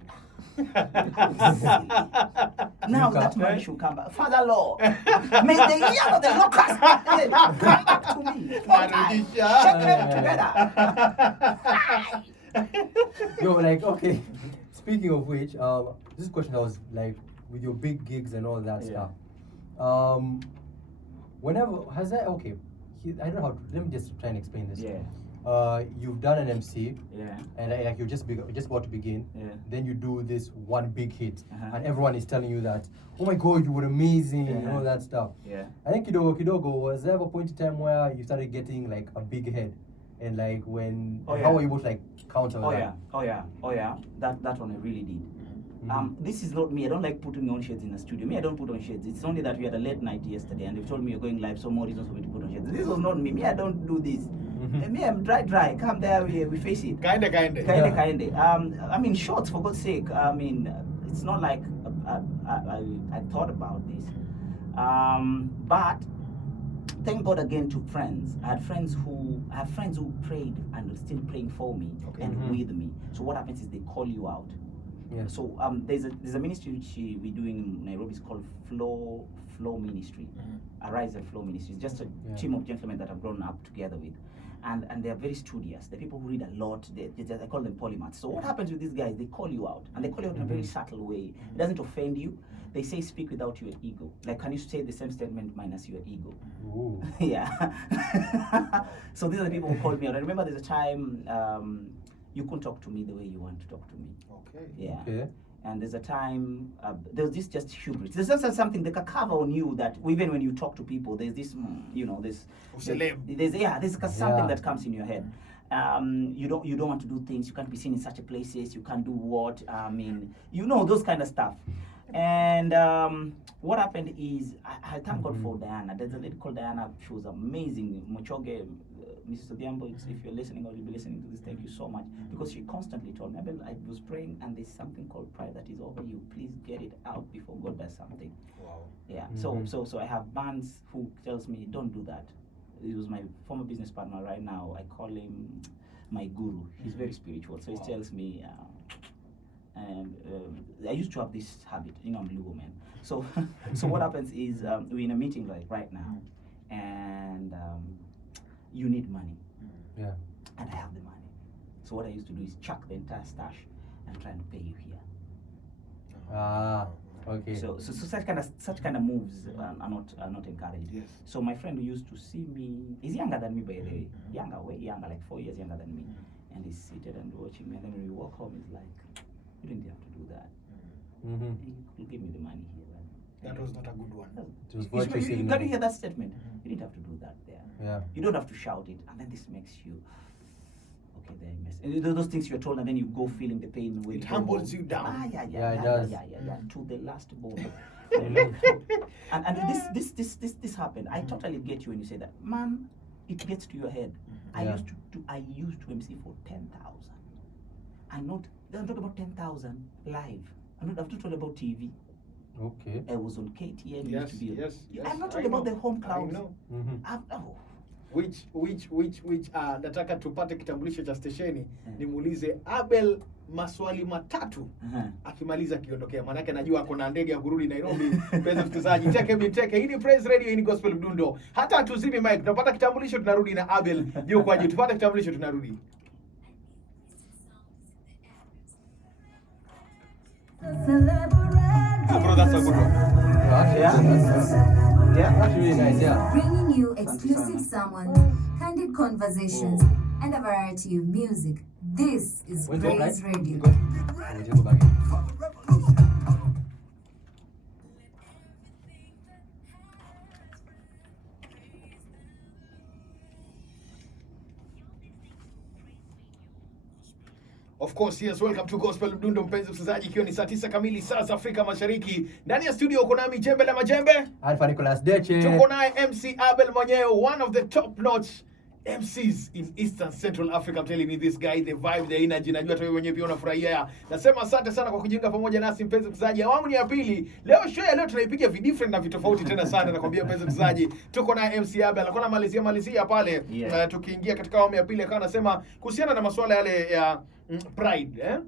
Now that money should come back. Father Law, may the year of the locust come back to me. Shake them together. Yo, like, okay. Speaking of which, this is a question that was like with your big gigs and all that stuff. Whenever has that I don't know how to, let me just try and explain this. Yeah. You've done an MC. Yeah. And like you're just about to begin. Yeah. Then you do this one big hit, and everyone is telling you that, oh my God, you were amazing, and all that stuff. Yeah. I think kidogo, was there ever a point in time where you started getting like a big head, and like when how were you able to like counter that? Oh yeah. That one I really did. This is not me. I don't like putting on shades in the studio. I don't put on shades. It's only that we had a late night yesterday and they told me you're going live, so more reasons for me to put on shades. This was not me. I don't do this. Me, I'm dry. Come there, we face it. Kinda. I mean, shorts, for God's sake. I mean, it's not like I thought about this. But thank God again to friends. I have friends who prayed and are still praying for me and with me. So what happens is they call you out. Yeah. So there's a ministry which we're doing in Nairobi. It's called Flow Ministry, Arise and Flow Ministry. It's just a team of gentlemen that I've grown up together with, and they are very studious. The people who read a lot. I call them polymaths. So what happens with these guys? They call you out, and they call you out in a very subtle way. It doesn't offend you. They say speak without your ego. Like, can you say the same statement minus your ego? Ooh. Yeah. So these are the people who called me out. I remember there's a time you couldn't talk to me the way you want to talk to me. Okay. Yeah. Okay. And there's a time, there's this just hubris. There's just something, like a cover on you that even when you talk to people, there's this, there's something that comes in your head. You don't want to do things. You can't be seen in such a places. You can't do what. Those kind of stuff. And what happened is, I thank God for Diana. There's a lady called Diana. She was amazing. Mochoge, Mrs. Odiambo, if you're listening or you'll be listening to this, thank you so much. Because she constantly told me, Abel, I was praying and there's something called pride that is over you. Please get it out before God does something. Wow. Yeah. So I have bands who tells me, don't do that. He was my former business partner right now. I call him my guru. He's very spiritual. So he tells me, I used to have this habit, I'm Lugo man. So what happens is we're in a meeting like right now, and you need money. Yeah. And I have the money. So what I used to do is chuck the entire stash and try and pay you here. Okay. So such kind of moves are not encouraged. Yes. So my friend who used to see me, he's younger than me by the way, way younger, like 4 years younger than me, and he's seated and watching me. And then when we walk home, he's like, "You didn't have to do that. You give me the money here." That was not a good one. You got to hear that statement. You didn't have to do that there. Yeah. You don't have to shout it, and then this makes you. Okay, there you miss. And those things you're told, and then you go feeling the pain. It humbles you down. It does. To the last bone. and this happened. I totally get you when you say that, man. It gets to your head. I used to MC for 10,000. I'm not talking about 10,000 live. I'm not talking about TV. Okay. I was on KTN. Yes. I'm not talking about the home clouds. I know. Which nataka tupate kitambulisho cha stesheni nimuulize Abel maswali matatu akimaliza kiondokea, manake najua kuna ndege ya kurudi Nairobi. Mpenzi msikilizaji, teke hii ni Praise Radio, hii ni Gospel Mdundo. Hata tuzimi mic, tunapata kitambulisho tunarudi na Abel juu kwa juu. Tupate kitambulisho tunarudi. Bro, that's a good one. That's really nice, yeah. Bringing you exclusive someone, candid conversations, and a variety of music. This is Praise Radio. Of course, yes, welcome to Gospel Mdundo, mpenzi msikilizaji, ikiwa ni saa 9 kamili saa za Afrika Mashariki. Ndani ya studio uko nami Jembe la Majembe. Alpha Nicholas Deche. Tuko naye MC Abel mwenyewe, one of the top notch MCs in Eastern Central Africa. I'm telling you, this guy, the vibe, the energy, najua hata wewe mwenyewe pia unafurahia. Nasema asante sana kwa kujiunga pamoja nasi mpenzi msikilizaji. Awamu ni ya pili. Show ya leo tunaipiga different na vitofauti tena sana, nakwambia mpenzi msikilizaji. Tuko naye MC Abel, alikuwa malizia pale. Tukiingia katika awamu ya pili akawa anasema kuhusiana na masuala yale ya pride,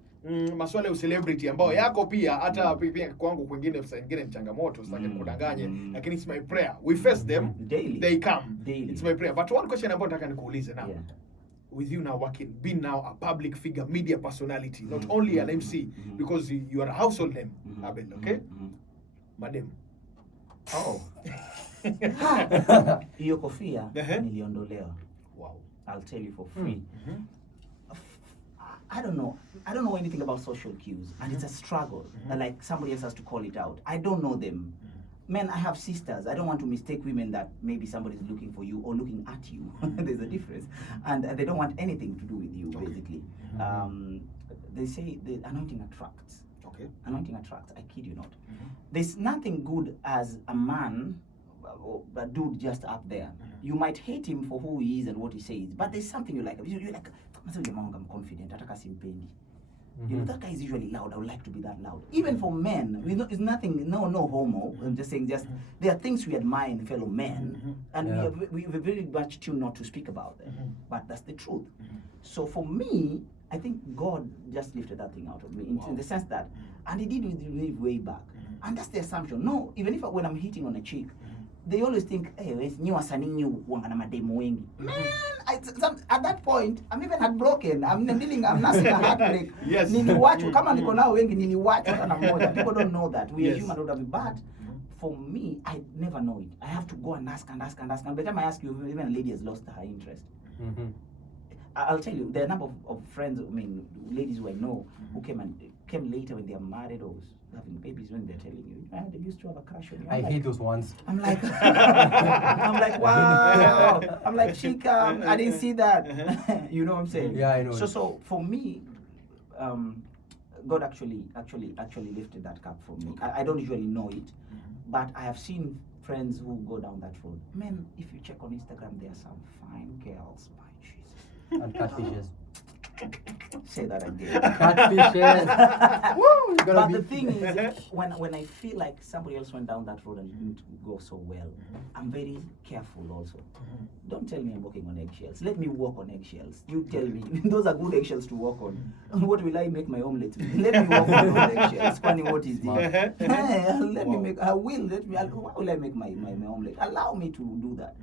masuala ya celebrity ambao yako pia hata pia kwangu kwingine ni changamoto, sitaki kudanganye, lakini it's my prayer. We face them daily. They come daily. It's my prayer. But one question ambayo nataka nikuulize now. With you now being now a public figure, media personality, not only an MC, because you are a household name, Abel, okay? Madam. Oh. Hiyo kofia niliondolewa. Wow. I'll tell you for free. I don't know anything about social cues, and it's a struggle. Like somebody else has to call it out. I don't know them. Men, I have sisters. I don't want to mistake women that maybe somebody's looking for you or looking at you. There's a difference, and they don't want anything to do with you, basically. They say the anointing attracts. Okay. Anointing attracts. I kid you not. There's nothing good as a man, a dude just up there. You might hate him for who he is and what he says, but there's something you like. You're like, I'm confident. You know, that guy is usually loud. I would like to be that loud. Even for men, it's nothing. No homo. I'm just saying. There are things we admire in fellow men, and we're very much tuned not to speak about them. But that's the truth. So for me, I think God just lifted that thing out of me in the sense that, and He did with me way back. And that's the assumption. No, even if when I'm hitting on a chick, they always think, hey, new wasanii wanga na mademo wengi. Man, at that point, I'm even heartbroken. I'm nursing a heartbreak. Yes. Niliwachwa kama niko nao wengi niliwachwa hata na mmoja. People don't know that. We are human, don't have it. But for me, I never know it. I have to go and ask. And by the time I ask you, even a lady has lost her interest. I'll tell you, there are a number of friends, ladies who I know who came later when they are married or having babies, when they're telling you, they used to have a crush on you. I hate those ones. I'm like, wow. I'm like, chica, I didn't see that. You know what I'm saying? Yeah, I know. So for me, God actually lifted that cup for me. I don't usually know it, but I have seen friends who go down that road. Man, if you check on Instagram, there are some fine girls. My Jesus. And catfishes. say that again. Catfishes. Woo! But the thing is, when I feel like somebody else went down that road and it didn't go so well, I'm very careful also. Don't tell me I'm walking on eggshells. Let me walk on eggshells. You tell me. Those are good eggshells to walk on. What will I make my omelette with? Let me walk on those eggshells. Funny, what is this? Let me make. I will. Why will I make my omelette? Allow me to do that.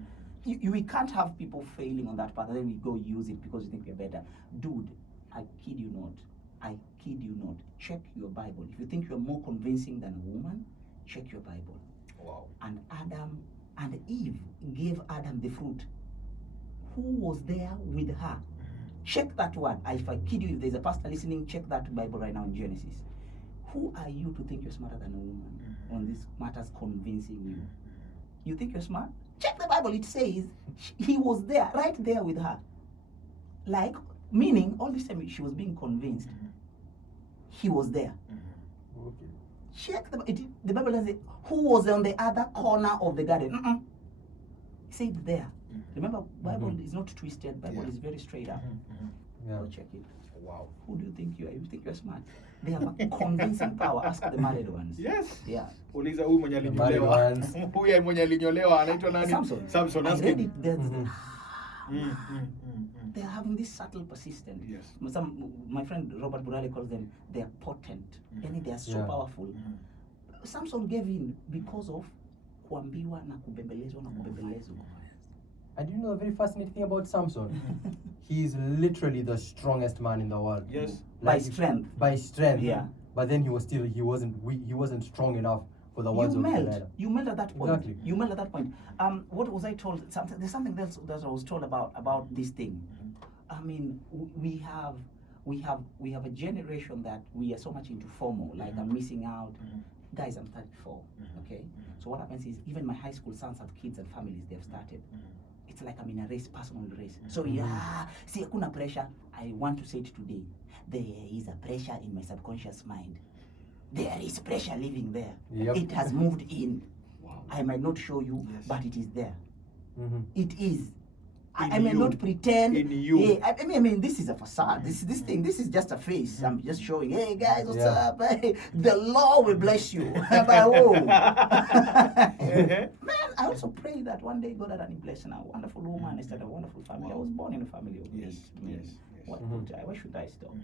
We can't have people failing on that path and then we go use it because you think we're better. Dude, I kid you not. I kid you not. Check your Bible. If you think you're more convincing than a woman, check your Bible. Wow. And Adam and Eve gave Adam the fruit. Who was there with her? Check that word. If I kid you, if there's a pastor listening, check that Bible right now in Genesis. Who are you to think you're smarter than a woman on these matters convincing you? You think you're smart? Check the Bible. It says he was there, right there with her. Like, meaning all this time she was being convinced. He was there. Okay. Check the Bible doesn't say who was on the other corner of the garden. It said there. Remember, Bible is not twisted. Bible is very straight up. Yeah. Go check it. Wow. Who do you think you are? You think you're smart? They have a convincing power. Ask the married ones. Yes. Yeah. Uliza huyu mwenye Married alinyolewa. ones. Huyu mwenye alinyolewa anaitwa nani? Samson. I Ask read him. it. They're having this subtle persistence. Yes. My friend Robert Burale calls them, they're potent. And they are so powerful. Samson gave in because of kuambiwa na kubembelezwa na kubembelezwa. And you know a very fascinating thing about Samson? He's literally the strongest man in the world. Yes. By strength. By strength. Yeah. But then he wasn't strong enough for the words of Delilah. You melt at that point. Exactly. You melt at that point. What was I told? There's something else that I was told about this thing. I mean, we have a generation that we are so much into FOMO, like I'm missing out. Guys, I'm 34. Okay. So what happens is even my high school sons have kids and families. They've started. It's like I'm in a race, personal race. So see, hakuna pressure. I want to say it today. There is a pressure in my subconscious mind. There is pressure living there. Yep. It has moved in. Wow. I might not show you, but it is there. It is. I In may you. not pretend. In you. Yeah, I mean, this is a facade. This is just a face. I'm just showing. Hey guys, what's up? Hey, the Lord will bless you. Man, I also pray that one day God had a blessing. A wonderful woman, I started a wonderful family. I was born in a family of Yes. eight. Why should I stop?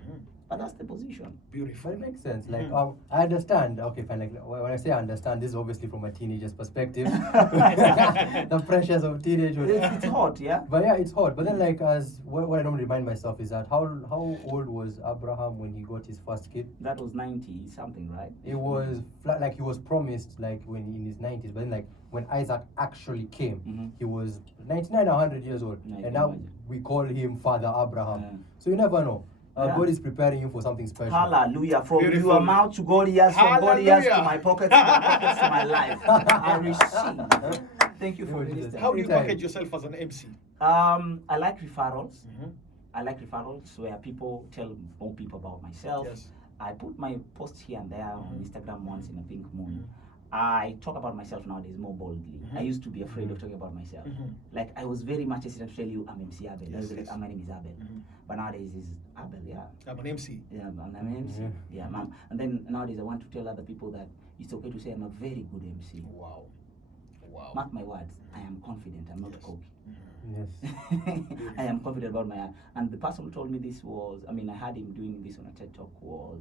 But that's the position. Beautiful. But it makes sense. Like, I understand. Okay, fine. Like, when I say I understand, this is obviously from a teenager's perspective. The pressures of teenagehood. It's hot, yeah? But yeah, it's hot. But then, like, what I normally remind myself is that how old was Abraham when he got his first kid? That was 90 something, right? It was like he was promised, like, when in his 90s. But then, like, when Isaac actually came, he was 99 or 100 years old. And now we call him Father Abraham. So you never know. God is preparing you for something special. Hallelujah. From Beautiful. your mouth to God ears, from God ears to my pockets to my life. I receive. Thank you for listening. How do you package yourself as an MC? I like referrals. I like referrals where people tell more people about myself. Yes. I put my posts here and there on Instagram once in a pink moon. I talk about myself nowadays more boldly. I used to be afraid of talking about myself. Like I was very much hesitant to tell you I'm MC Abel. Like, my name is Abel. But nowadays it's Abel, yeah. I'm an MC. Yeah, I'm an MC. Yeah, ma'am. And then nowadays I want to tell other people that it's okay to say I'm a very good MC. Wow. Mark my words, I am confident, I'm not cocky. Yes. I am confident about my art. And the person who told me this was, I heard him doing this on a TED Talk was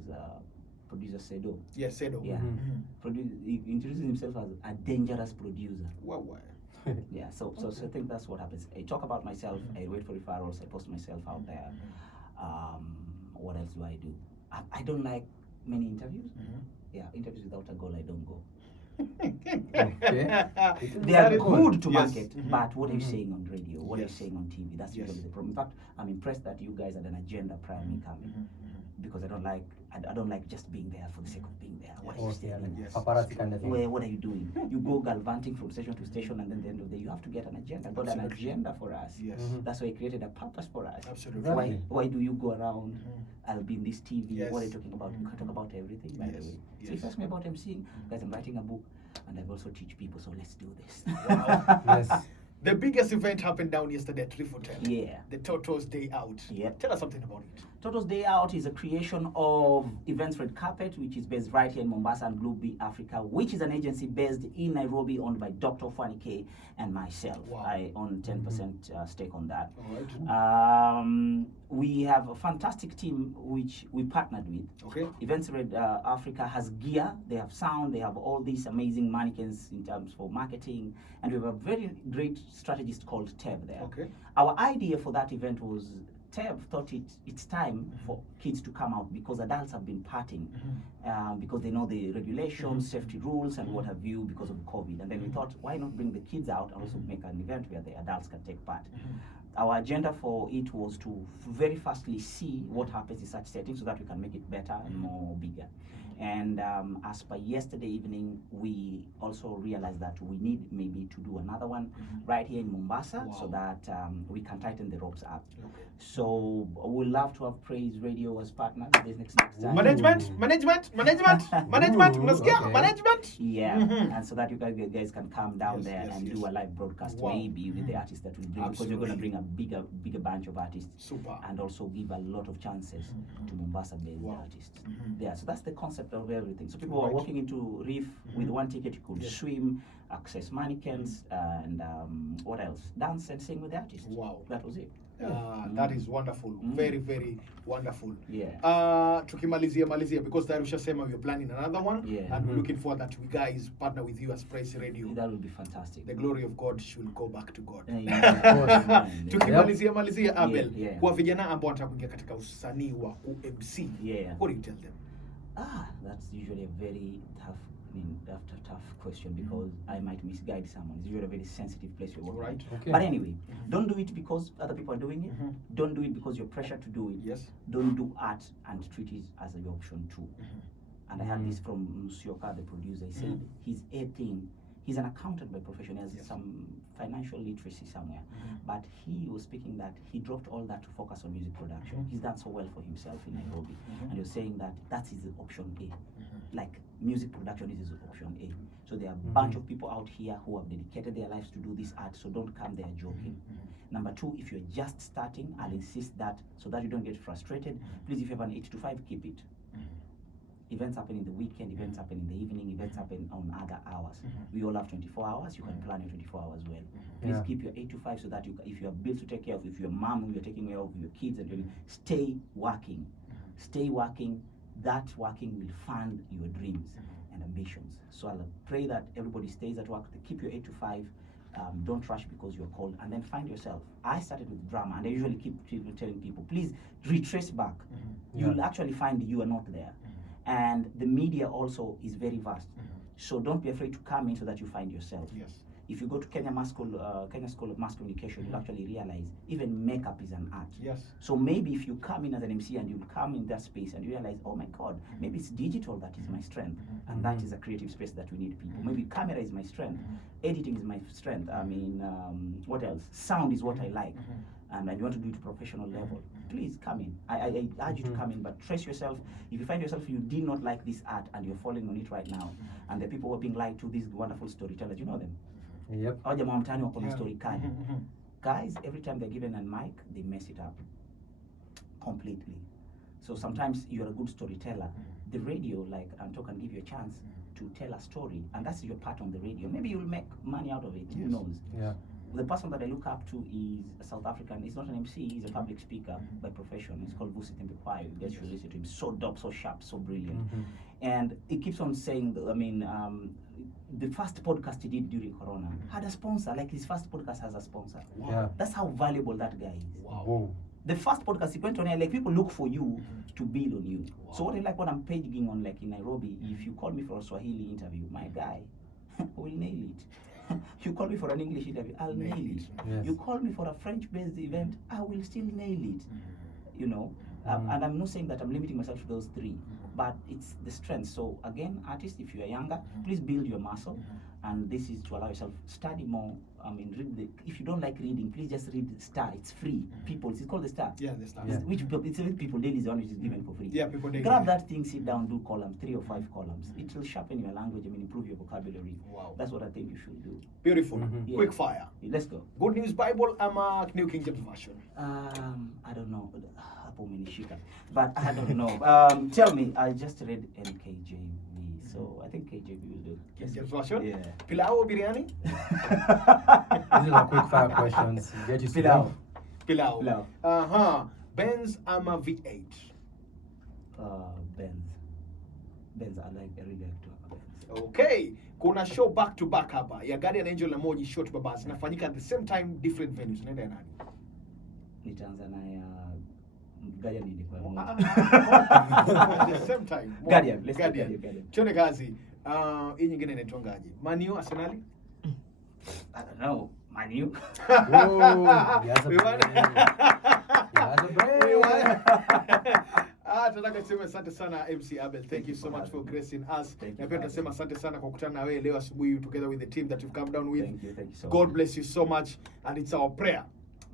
producer Sedo. Yes, Sedo. Yeah. He introduces himself as a dangerous producer. Wow. Yeah, so I think that's what happens. I talk about myself, I wait for referrals, I post myself out there. What else do I do? I don't like many interviews. Yeah, interviews without a goal, I don't go. Okay. They are good to Yes. market, but what are you saying on radio? What are you saying on TV? That's usually the problem. In fact, I'm impressed that you guys had an agenda prior to me coming, because I don't like just being there for the sake of being there. What are you saying? Paparazzi kind of thing. What are you doing? You go galvanting from station to station, and then at the end of the day, you have to get an agenda. God had an agenda for us. Yes. That's why He created a purpose for us. Absolutely. Why do you go around? I'll be in this TV. Yes. What are you talking about? You can talk about everything, by the way. So if you ask me about emceeing, guys, I'm writing a book, and I also teach people. So let's do this. Wow. Yes. The biggest event happened down yesterday at Hotel. Yeah. The Toto's Day Out. Yeah. Tell us something about it. Toto's Day Out is a creation of Events Red Carpet, which is based right here in Mombasa and Globe Africa, which is an agency based in Nairobi, owned by Dr. Fani K and myself. Wow. I own 10% stake on that. All right. We have a fantastic team which we partnered with. Okay. Events Red Africa has gear, they have sound, they have all these amazing mannequins in terms for marketing, and we have a very great strategist called Teb there. Okay. Our idea for that event was Teb thought it's time for kids to come out because adults have been partying because they know the regulations, safety rules, and what have you because of COVID. And then we thought, why not bring the kids out and also make an event where the adults can take part. Our agenda for it was to very fastly see what happens in such settings so that we can make it better and more bigger. And as per yesterday evening, we also realized that we need maybe to do another one right here in Mombasa so that we can tighten the ropes up. Okay. So we'd love to have Praiseradio as partners this next time. Management. Okay. Management. Yeah, and so that you guys can come down there and do a live broadcast maybe with the artists that will bring, because we're going to bring a bigger bunch of artists. Super. And also give a lot of chances to Mombasa-based artists. Yeah, so that's the concept of everything. So people are walking into Reef with one ticket. You could swim, access mannequins, and what else? Dance and sing with the artists. Wow. That was it. That is wonderful. Very, very wonderful. Yeah. Tukimalizia because tayari ushasema we're planning another one, and we're looking forward that we guys partner with you as Praiseradio. That would be fantastic. The glory of God should go back to God. Tukimalizia Abel, kwa vijana ambao wanataka kuingia katika usanii wa emcee. What do you tell them? That's usually a very tough question because I might misguide someone. It's usually a very sensitive place we're working. Right. Okay. But anyway, don't do it because other people are doing it. Don't do it because you're pressured to do it. Yes. Don't do art and treat it as an option too. And I had this from Musioka, the producer. He said his thing. He's an accountant by profession. He has some financial literacy somewhere. But he was speaking that he dropped all that to focus on music production. He's done so well for himself in Nairobi. And he was saying that that is option A. Like music production is his option A. So there are a bunch of people out here who have dedicated their lives to do this art, so don't come there joking. Number two, if you're just starting, I'll insist that so that you don't get frustrated, please, if you have an 8 to 5, keep it. Events happen in the weekend, events happen in the evening, events happen on other hours. We all have 24 hours, you can plan your 24 hours well. Please keep your 8 to 5 so that you, if you have bills to take care of, if you're a mom, you're taking care of your kids, and stay working. Stay working. That working will fund your dreams and ambitions. So I'll pray that everybody stays at work, keep your 8 to 5, don't rush because you're cold, and then find yourself. I started with drama, and I usually keep telling people, please retrace back. You'll actually find you are not there. And the media also is very vast. So don't be afraid to come in so that you find yourself. Yes. If you go to Kenya School of Mass Communication, you'll actually realize even makeup is an art. Yes. So maybe if you come in as an MC and you come in that space and you realize, oh my God, maybe it's digital that is my strength, and that is a creative space that we need people. Maybe camera is my strength, editing is my strength. I mean, what else? Sound is what I like. And you want to do it to professional level, please come in. I urge you to come in, but trace yourself. If you find yourself you did not like this art and you're falling on it right now, and the people who are being lied to, these wonderful storytellers, you know them. Yep. Story card. Guys, every time they're given a mic, they mess it up completely. So sometimes you're a good storyteller. The radio, like Anto, can give you a chance to tell a story, and that's your part on the radio. Maybe you'll make money out of it. Who knows? Yeah. The person that I look up to is a South African. He's not an MC, he's a public speaker by profession. He's called Quickfire. You guys should listen to him. So dope, so sharp, so brilliant. And he keeps on saying, the first podcast he did during Corona had a sponsor. Like his first podcast has a sponsor. Wow. Yeah. That's how valuable that guy is. Wow. The first podcast he went on air, like people look for you to build on you. Wow. So what I like when I'm paging on, like in Nairobi, if you call me for a Swahili interview, my guy will nail it. You call me for an English interview, I'll nail it. Yes. You call me for a French-based event, I will still nail it. You know, And I'm not saying that I'm limiting myself to those 3, but it's the strength. So again, artists, if you are younger, please build your muscle. And this is to allow yourself study more. Read if you don't like reading, please just read the Star. It's free. People, it's called the Star. Yeah, the Star. Which it's with People Daily is the one which is given for free. Yeah, People Daily. Grab that thing, sit down, do columns, 3 or 5 columns. It will sharpen your language. Improve your vocabulary. Wow. That's what I think you should do. Beautiful. Quickfire. Let's go. Good News Bible, New King James Version. I don't know. But I don't know. Tell me. I just read NKJV, so I think KJV will do. King James Version. Yeah. Pilau or biryani? These are quick fire questions. Get you Pilau. Pilau. Benz ama V8. Benz. I really like to have Benz. Okay. Kuna show back to back hapa ya Guardian Angel na Moji Short Baba zinafanyika at the same time, different venues. Unaenda nani? Nitaanza na ya Guardian ni kwa moja. At the same time. Guardian. Let's Guardian. Chone kazi. Hii nyingine inaitwangaje? Man U, Arsenal? I don't know. Man U. Tunataka kusema asante sana MC Abel. Thank you so much for gracing us. Na pia tunasema asante sana kwa kukutana na wewe leo asubuhi together with the team that you've come down with. Thank you so God much. bless you so much, and it's our prayer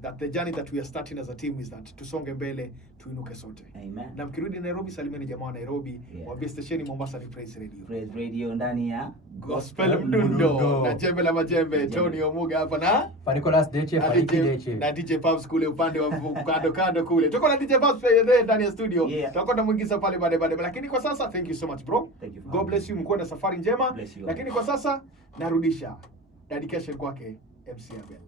that the journey that we are starting as a team is that tusonge mbele, tuinuke sote. Amen. Na mkirudi Nairobi, salimeni jamaa wa Nairobi. Waambie stesheni Mombasa ni Praiseradio. Praiseradio ndani ya Gospel Mdundo. Na jembe la majembe, Tony Omuga hapa na Nicholas Deche, Deche. Na DJ Pubs kule upande wa kando kule. Tuko na DJ Pubs ndani ya studio. Tutakuwa tunamuingiza pale baadaye. Lakini kwa sasa, thank you so much bro. Thank you. God bless you, mkuwe na safari njema. Bless you. Lakini kwa sasa narudisha dedication kwake MC Abel.